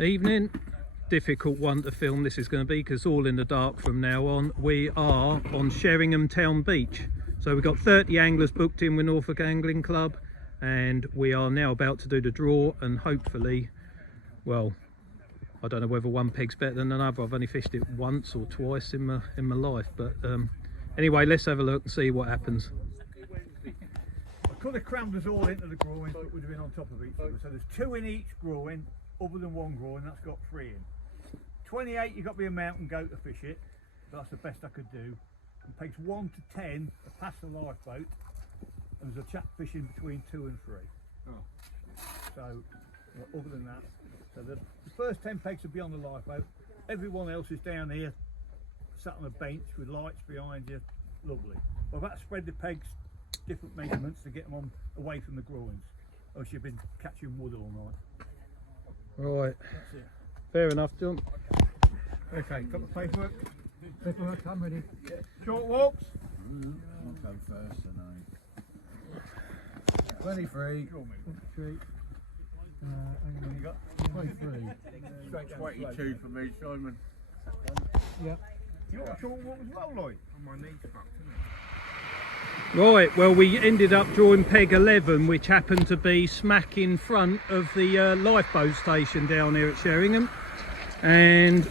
Evening. Difficult one to film this is going to be because all in the dark from now on. We are on Sheringham Town beach, so we've got 30 anglers booked in with Norfolk Angling Club, and we are now about to do the draw, and hopefully, well, I don't know whether one peg's better than another. I've only fished it once or twice in my life, but anyway, let's have a look and see what happens. I could have crammed us all into the groins, but we'd have been on top of each other. So there's 2 in each groin, other than one groin, that's got 3 in. 28, you've got to be a mountain goat to fish it, but that's the best I could do. And pegs 1 to 10 are past the lifeboat, and there's a chap fishing between 2 and 3. Oh. So, other than that, so the first 10 pegs will be on the lifeboat. Everyone else is down here, sat on a bench with lights behind you. Lovely. Well, I've had to spread the pegs different measurements to get them on away from the groins, or else you've been catching wood all night. Right. That's it. Fair enough, John. Okay, got the paperwork. Paperwork, I'm ready. Yeah. Short walks. I'll go first tonight. 23. 23. You got 23. Straight 22 for me, Simon. Yep. You want a short walk as well, Lloyd? On my knees fucked, isn't it? Right, well, we ended up drawing peg 11, which happened to be smack in front of the lifeboat station down here at Sheringham. And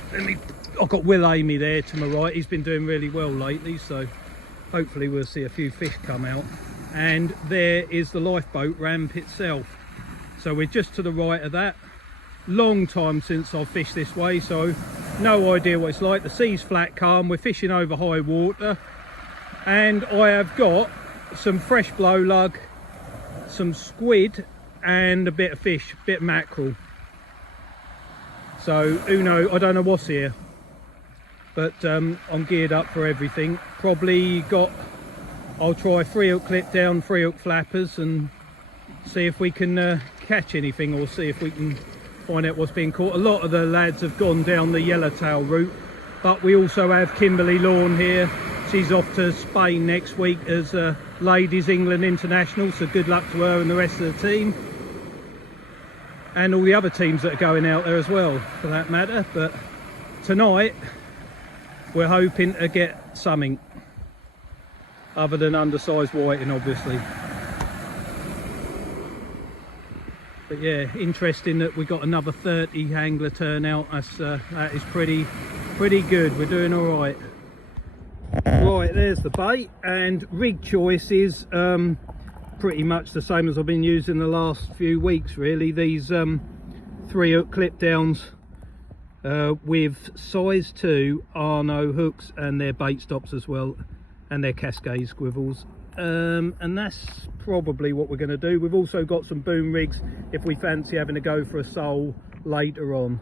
I've got Will Amy there to my right. He's been doing really well lately, so hopefully we'll see a few fish come out. And there is the lifeboat ramp itself. So we're just to the right of that. Long time since I've fished this way, so no idea what it's like. The sea's flat calm, we're fishing over high water. And I have got some fresh blow lug, some squid, and a bit of fish, a bit of mackerel. So who knows, I don't know what's here, but I'm geared up for everything. Probably got, I'll try 3 hook clip down, 3 hook flappers, and see if we can catch anything, or see if we can find out what's being caught. A lot of the lads have gone down the yellowtail route, but we also have Kimberly Lawn here. She's off to Spain next week as Ladies England International, so good luck to her and the rest of the team. And all the other teams that are going out there as well, for that matter. But tonight, we're hoping to get something, other than undersized whiting, obviously. But yeah, interesting that we got another 30 angler turnout. That is pretty good. We're doing all right. Right, there's the bait, and rig choice is pretty much the same as I've been using the last few weeks, really. These 3 hook clip downs with size 2 Arno hooks, and their bait stops as well, and their Cascade squivels, and that's probably what we're going to do. We've also got some boom rigs if we fancy having to go for a sole later on.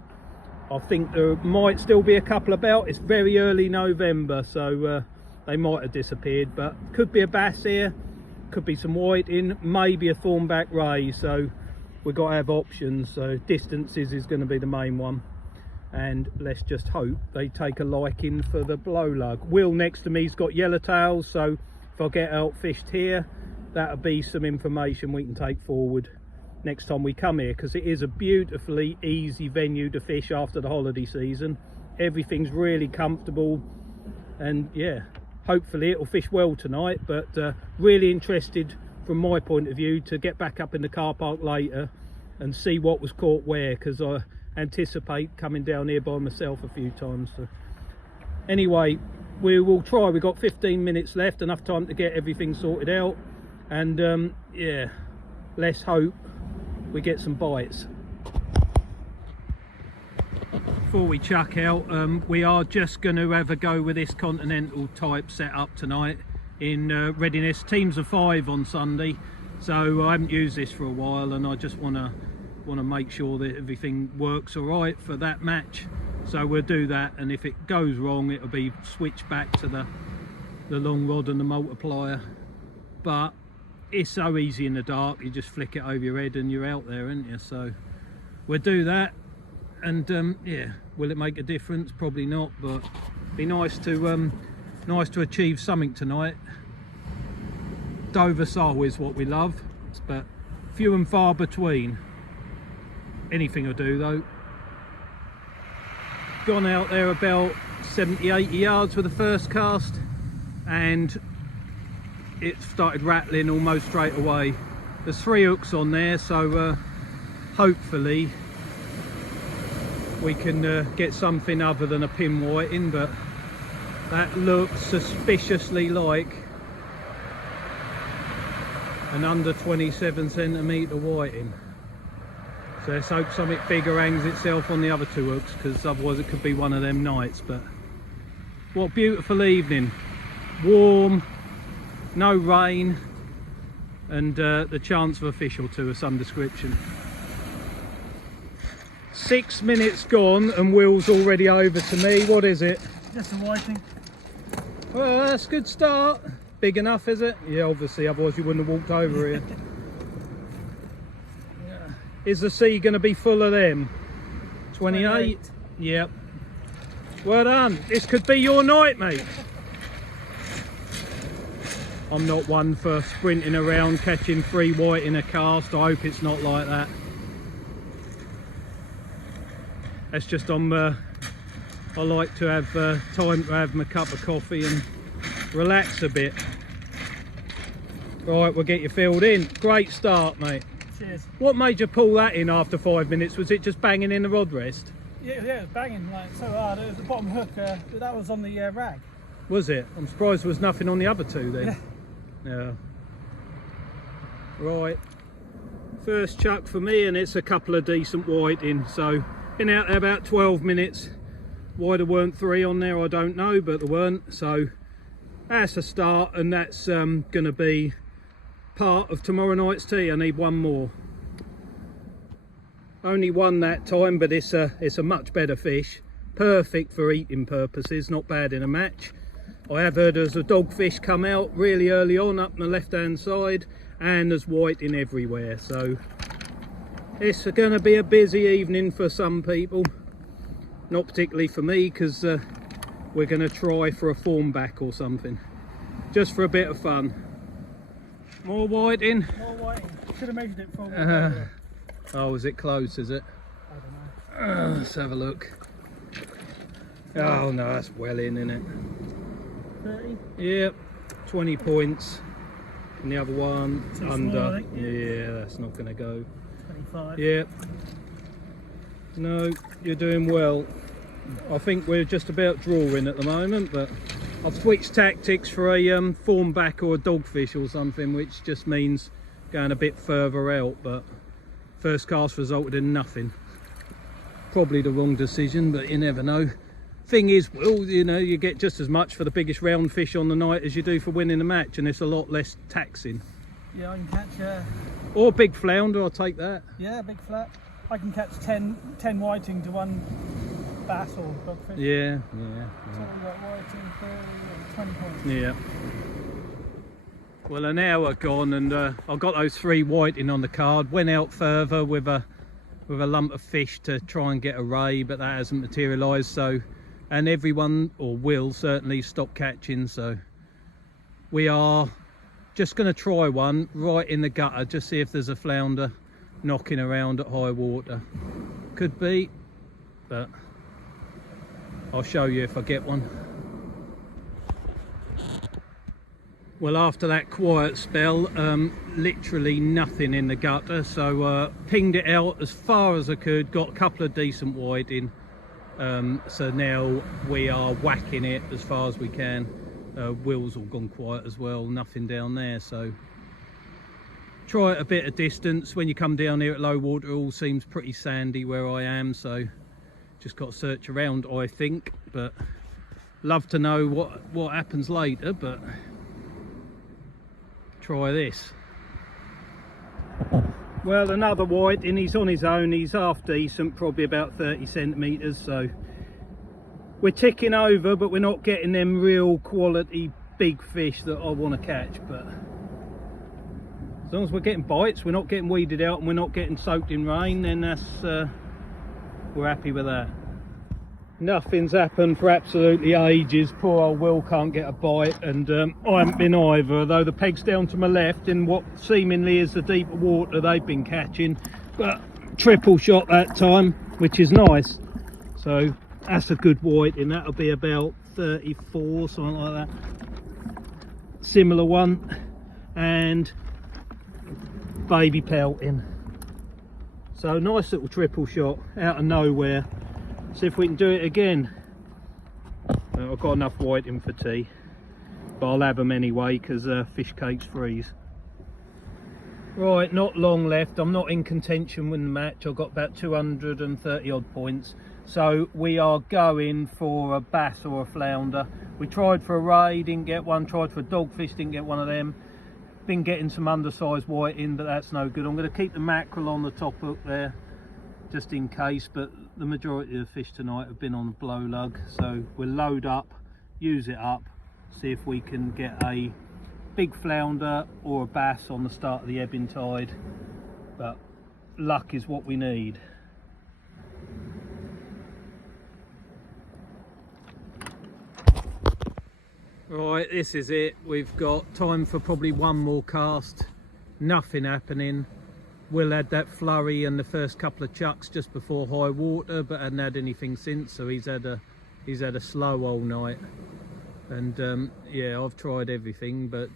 I think there might still be a couple about. It's very early November, so they might have disappeared, but could be a bass here, could be some whiting, maybe a thornback ray. So we've got to have options. So distances is going to be the main one, and let's just hope they take a liking for the blow lug. Will next to me's got yellowtails, so if I get outfished here, that'll be some information we can take forward next time we come here, because it is a beautifully easy venue to fish after the holiday season. Everything's really comfortable, and yeah, hopefully it'll fish well tonight. But really interested from my point of view to get back up in the car park later and see what was caught where, because I anticipate coming down here by myself a few times. So anyway, we will try. We've got 15 minutes left, enough time to get everything sorted out, and yeah, let's hope we get some bites. Before we chuck out, we are just going to have a go with this continental type setup tonight in readiness. Teams of 5 on Sunday, so I haven't used this for a while, and I just want to make sure that everything works all right for that match. So we'll do that, and if it goes wrong, it'll be switched back to the long rod and the multiplier. But it's so easy in the dark, you just flick it over your head and you're out there, aren't you? So we'll do that, and yeah, will it make a difference? Probably not, but be nice to achieve something tonight. Dover sole is what we love, but few and far between. Anything will do though. gone out there about 70-80 yards with the first cast, and it started rattling almost straight away. There's 3 hooks on there, so hopefully we can get something other than a pin whiting, but that looks suspiciously like an under 27 centimetre whiting. So let's hope something bigger hangs itself on the other 2 hooks, because otherwise it could be one of them nights. But what a beautiful evening. Warm, no rain, and the chance of a fish or 2 of some description. 6 minutes gone and Will's already over to me. What is it? Just a whiting. Well, that's a good start. Big enough, is it? Yeah, obviously, otherwise you wouldn't have walked over here. Is the sea going to be full of them? 28? Yep. Well done. This could be your night, mate. I'm not one for sprinting around catching 3 white in a cast. I hope it's not like that. That's just I like to have time to have my cup of coffee and relax a bit. Right, we'll get you filled in. Great start, mate. Cheers. What made you pull that in after 5 minutes? Was it just banging in the rod rest? Yeah, it was banging like so hard. It was the bottom hook. That was on the rag. Was it? I'm surprised there was nothing on the other 2 then. Yeah. Right. First chuck for me, and it's a couple of decent whiting. So been out there about 12 minutes. Why there weren't 3 on there, I don't know, but there weren't. So that's a start, and that's going to be part of tomorrow night's tea. I need 1 more. Only 1 that time, but it's a much better fish. Perfect for eating purposes, not bad in a match. I have heard there's a dogfish come out really early on up the left hand side, and there's whiting everywhere. So it's going to be a busy evening for some people. Not particularly for me, because we're going to try for a form back or something. Just for a bit of fun. More whiting. More whiting. Should have measured it for me. Oh, is it close, is it? I don't know. Let's have a look. Oh no, that's well in, isn't it? 30? Yep, 20 points. And the other one, Too under. small, I think. Yeah, that's not going to go. 25. Yep. No, you're doing well. I think we're just about drawing at the moment, but I've switched tactics for a form back or a dogfish or something, which just means going a bit further out, but first cast resulted in nothing. Probably the wrong decision, but you never know. Thing is, well, you know, you get just as much for the biggest round fish on the night as you do for winning the match, and it's a lot less taxing. Yeah, I can catch Or big flounder, I'll take that. yeah, big flat. I can catch 10 whiting to 1 bass or dogfish. Yeah. So we got whiting, 30, 20 points. Yeah. Well, an hour gone, and I got those 3 whiting on the card. Went out further with a lump of fish to try and get a ray, but that hasn't materialised. So, and everyone, or will certainly, stop catching. So we are just going to try one right in the gutter, just see if there's a flounder knocking around at high water. Could be, but I'll show you if I get one. Well, after that quiet spell, literally nothing in the gutter, so pinged it out as far as I could, got a couple of decent whiting. So now we are whacking it as far as we can. Will's all gone quiet as well, nothing down there, so try at a bit of distance. When you come down here at low water, it all seems pretty sandy where I am, so just got to search around, I think. But love to know what happens later, but try this. Well, another white, and he's on his own. He's half decent, probably about 30 centimetres, so we're ticking over, but we're not getting them real quality big fish that I want to catch. But as long as we're getting bites, we're not getting weeded out, and we're not getting soaked in rain, then that's we're happy with that. Nothing's happened for absolutely ages. Poor old Will can't get a bite, and I haven't been either, although the peg's down to my left in what seemingly is the deeper water they've been catching. But triple shot that time, which is nice. So That's a good whiting. That'll be about 34, something like that. Similar one, and baby pelting. So nice little triple shot out of nowhere. See if we can do it again. I've got enough whiting for tea, but I'll have them anyway because fish cakes freeze. Right, not long left. I'm not in contention with the match. I've got about 230 odd points. So we are going for a bass or a flounder. We tried for a ray, didn't get one. Tried for a dogfish, didn't get one of them. Been getting some undersized whiting, but that's no good. I'm going to keep the mackerel on the top hook there, just in case. But the majority of the fish tonight have been on the blow lug. So we'll load up, use it up, see if we can get a big flounder or a bass on the start of the ebbing tide. But luck is what we need. Right, this is it. We've got time for probably one more cast. Nothing happening. Will had that flurry and the first couple of chucks just before high water, but hadn't had anything since. So he's had a slow all night. And yeah, I've tried everything, but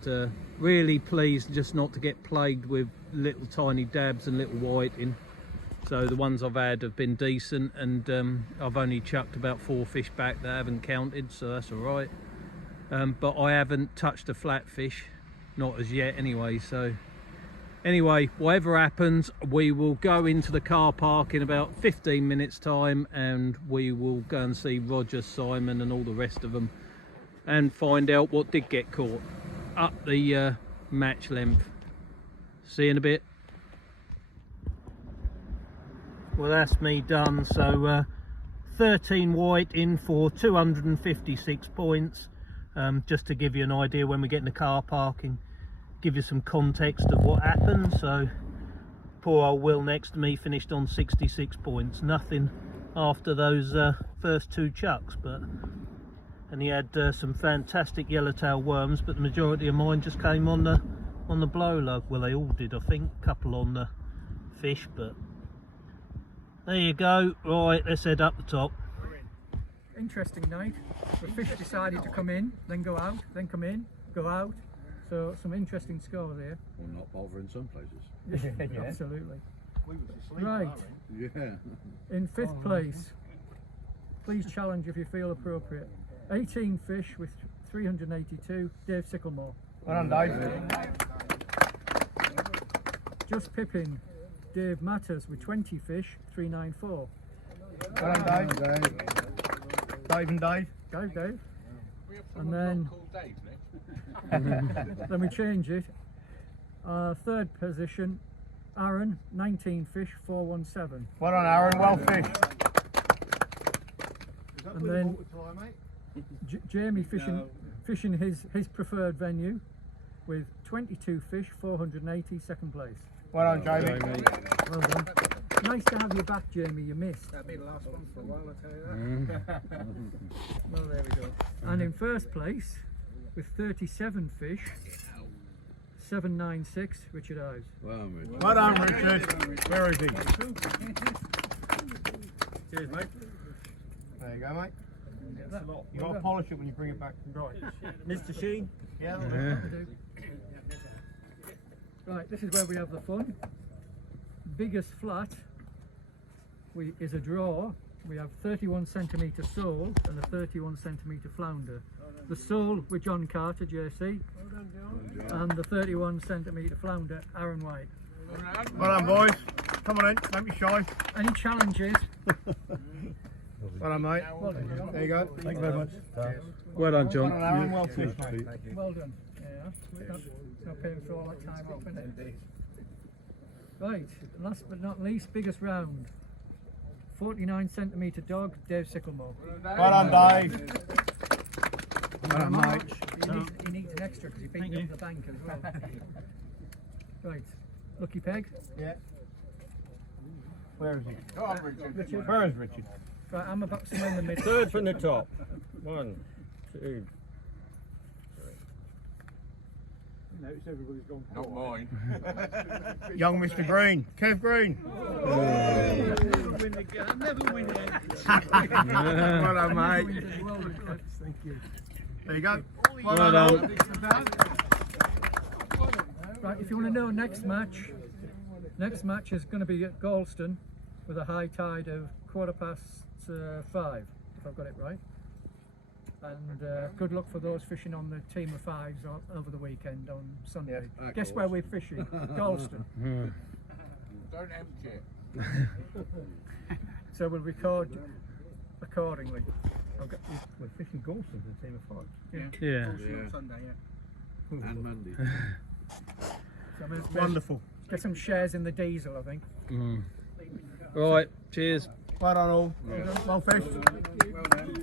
really pleased just not to get plagued with little tiny dabs and little whiting. So the ones I've had have been decent, and I've only chucked about 4 fish back that I haven't counted, so that's all right. But I haven't touched a flatfish, not as yet anyway. So anyway, whatever happens, we will go into the car park in about 15 minutes time, and we will go and see Roger, Simon and all the rest of them, and find out what did get caught up the match length. See you in a bit. Well, that's me done. So 13 white in for 256 points. Just to give you an idea when we get in the car parking, give you some context of what happened. So poor old Will next to me finished on 66 points. Nothing after those first 2 chucks, and he had some fantastic yellowtail worms, but the majority of mine just came on the blow lug. Well, they all did, I think. A couple on the fish, but there you go. Right, let's head up the top. Interesting night. The fish decided to come in, then go out, then come in, go out. So some interesting scores here. Or not bother in some places. Yeah, absolutely. Right. Yeah. In 5th place, please challenge if you feel appropriate. 18 fish with 382, Dave Sicklemore. Well done, Dave. Just pipping, Dave Matters with 20 fish, 394. Well done, Dave. Dave and Dave. Go, Dave. And then, then we change it. 3rd position, Aaron, 19 fish, 417. Well done, Aaron. Well fished. And then Jamie fishing his preferred venue with 22 fish, 480, 2nd place. Well done, Jamie. Well done. Nice to have you back, Jamie. You missed. That'll be the last one for a while, I'll tell you that. Well, there we go. And in 1st place with 37 fish, 796, Richard Ives. Well, Richard. Well done, Richard. Where is he? Cheers, mate. There you go, mate. You got to polish it when you bring it back. Right. Mr. Sheen? Yeah. Right, this is where we have the fun. Biggest flat is a draw. We have 31 centimetre sole and a 31 centimetre flounder. The sole with John Carter, JC, and the 31 centimetre flounder, Aaron White. Well done, boys. Come on in, don't be shy. Any challenges? Well done, mate. There you go. Thank you very much. Well done, John. Well done, Aaron. Well fished, mate. Well done. Yeah, it's not paying for all that time off, is it? Right, last but not least, biggest round. 49 centimetre dog, Dave Sicklemore. Well done, Dave. Well done, mate. He needs an extra because he beat me up the bank as well. Right, lucky peg. Yeah. Where is he? Come on, Richard. Where is Richard? Right, I'm about somewhere in the middle. 3rd from the top. 1, 2, 3. Notice everybody's gone. Not mine. Young Mr. Green, Kev Green. Never win it. Well done, mate. Thank you. There you go. Well done. Right, if you want to know next match is going to be at Galston with a high tide of 5:15, if I've got it right. And good luck for those fishing on the team of fives over the weekend on Sunday. Guess where we're fishing? Galston. Don't empty it. So we'll record accordingly. We're fishing Galston for the team of five. Yeah. Sunday, yeah. And Monday. So let's Wonderful. get some shares in the diesel, I think. Right, cheers. Well done all. Well fished. Well done.